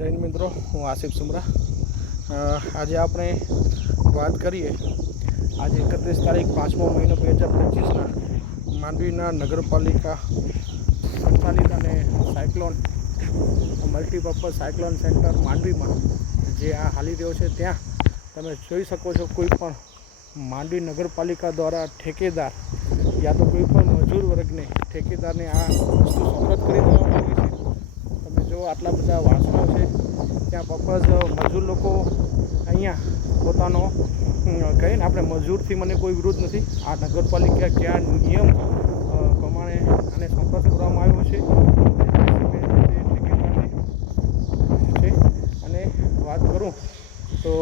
જૈન મિત્રો, હું આસિફ સુમરા. આજે આપણે વાત કરીએ, આજે એકત્રીસ તારીખ પાંચમો મહિનો બે હજાર પચીસના માંડવીના નગરપાલિકા સંચાલિત અને સાયક્લોન, મલ્ટીપર્પઝ સાયક્લોન સેન્ટર માંડવીમાં, જે આ હાલી રહ્યો છે ત્યાં. તમે જોઈ શકો છો કોઈ પણ માંડવી નગરપાલિકા દ્વારા ઠેકેદાર, યા તો કોઈ પણ મજૂર વર્ગને ઠેકેદારને આ વસ્તુ સોગત કરી દેવામાં આવી જો આટલા બધા વાસણો છે. ત્યાં પર્પઝ મજૂર લોકો અહીંયા પોતાનો કહીને આપણે મજૂરથી મને કોઈ વિરોધ નથી. આ નગરપાલિકા ક્યાં નિયમ પ્રમાણે આને સંપર્ક કરવામાં આવ્યો છે. અને વાત કરું તો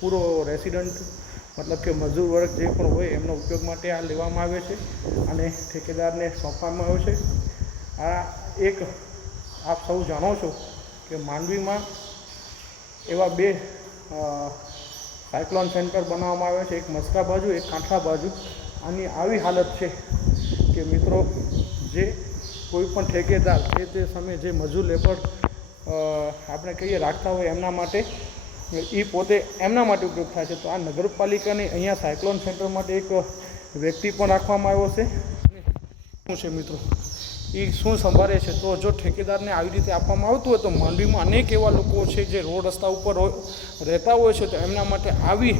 પૂરો રેસિડન્ટ, મતલબ કે મજૂર વર્ગ જે પણ હોય એમનો ઉપયોગ માટે આ લેવામાં આવે છે. અને ઠેકેદારને સોંપવામાં આવ્યો છે. આ એક આપ સૌ જાણો છો કે માંડવીમાં એવા બે સાયક્લોન સેન્ટર બનાવવામાં આવ્યા છે. એક મસ્કા બાજુ, એક કાંઠા બાજુ. આની આવી હાલત છે કે મિત્રો, જે કોઈ પણ ઠેકેદાર, જે તે સમયે જે મજૂર લેબર આપણે કહીએ રાખતા હોય એમના માટે એ પોતે એમના માટે ઉપયોગ થાય છે. તો આ નગરપાલિકાની અહીંયા સાયક્લોન સેન્ટર માટે એક વ્યક્તિ પણ રાખવામાં આવ્યો છે. શું છે મિત્રો? એ શું સંભાળે છે? તો જો ઠેકેદારને આવી રીતે આપવામાં આવતું હોય તો માંડવીમાં અનેક એવા લોકો છે જે રોડ રસ્તા ઉપર રહેતા હોય છે. તો એમના માટે આવી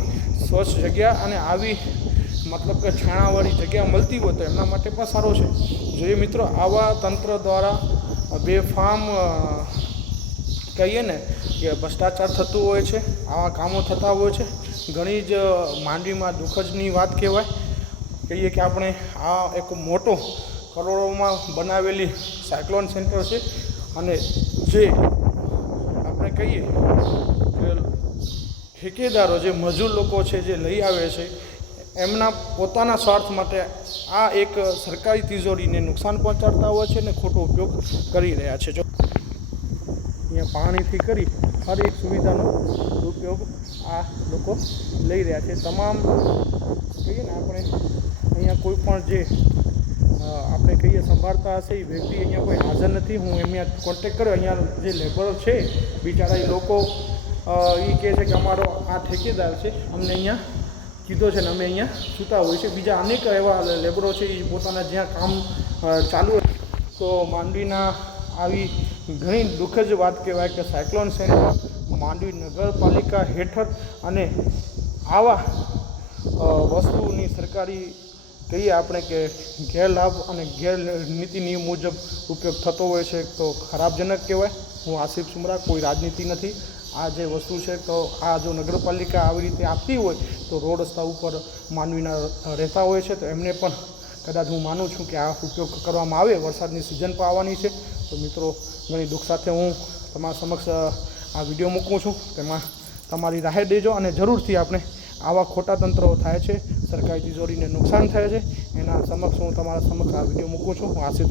સ્વચ્છ જગ્યા અને આવી મતલબ કે છાણાવાળી જગ્યા મળતી હોય તો એમના માટે પણ સારો છે. જોઈએ મિત્રો, આવા તંત્ર દ્વારા બેફામ કહીએ ને કે ભ્રષ્ટાચાર થતું હોય છે, આવા કામો થતા હોય છે. ઘણી જ માંડવીમાં દુઃખજની વાત કહેવાય. કહીએ કે આપણે આ એક મોટો કરોડોમાં બનાવેલી સાયક્લોન સેન્ટર છે અને જે આપણે કહીએ કે ઠેકેદારો જે મજૂર લોકો છે જે લઈ આવે છે, એમના પોતાના સ્વાર્થ માટે આ એક સરકારી તિજોરીને નુકસાન પહોંચાડતા હોય છે અને ખોટો ઉપયોગ કરી રહ્યા છે. જો અહીંયા પાણીથી કરી હર એક સુવિધાનો ઉપયોગ આ લોકો લઈ રહ્યા છે. તમામ કહીએ ને આપણે અહીંયા કોઈ પણ જે આપણે કહીએ સંભાળતા હશે, એ વ્યક્તિ અહીંયા કોઈ હાજર નથી. હું એમને કોન્ટેક કર્યો. અહીંયા જે લેબર છે, બિચારા એ લોકો એ કહે છે કે અમારો આ ઠેકેદાર છે. અમને અહીંયા કીધો છે ને અમે અહીંયા સૂતા હોઈએ છીએ. બીજા અનેક એવા લેબરો છે એ પોતાના જ્યાં કામ ચાલુ હોય. તો માંડવીના આવી ઘણી દુઃખદ વાત કહેવાય કે સાયક્લોન સેન્ટર માંડવી નગરપાલિકા હેઠળ અને આવા વસ્તુની સરકારી કહીએ આપણે કે ગેરલાભ અને ગેરનીતિ નિયમ મુજબ ઉપયોગ થતો હોય છે, તો ખરાબજનક કહેવાય. હું આસિફ સુમરા, કોઈ રાજનીતિ નથી. આ જે વસ્તુ છે, તો આ જો નગરપાલિકા આવી રીતે આપતી હોય, તો રોડ રસ્તા ઉપર માનવીના રહેતા હોય છે, તો એમને પણ કદાચ હું માનું છું કે આ ઉપયોગ કરવામાં આવે. વરસાદની સિઝન પણ આવવાની છે. તો મિત્રો, ઘણી દુઃખ સાથે હું તમારા સમક્ષ આ વીડિયો મૂકું છું. તેમાં તમારી રાહે દેજો અને જરૂરથી આપણે આવા ખોટા તંત્રો થાય છે સરકારી તિજોરીને નુકસાન થાય છે. એના સમક્ષ હું તમારા સમક્ષ આ વીડિયો મૂકું છું. હું આસિફ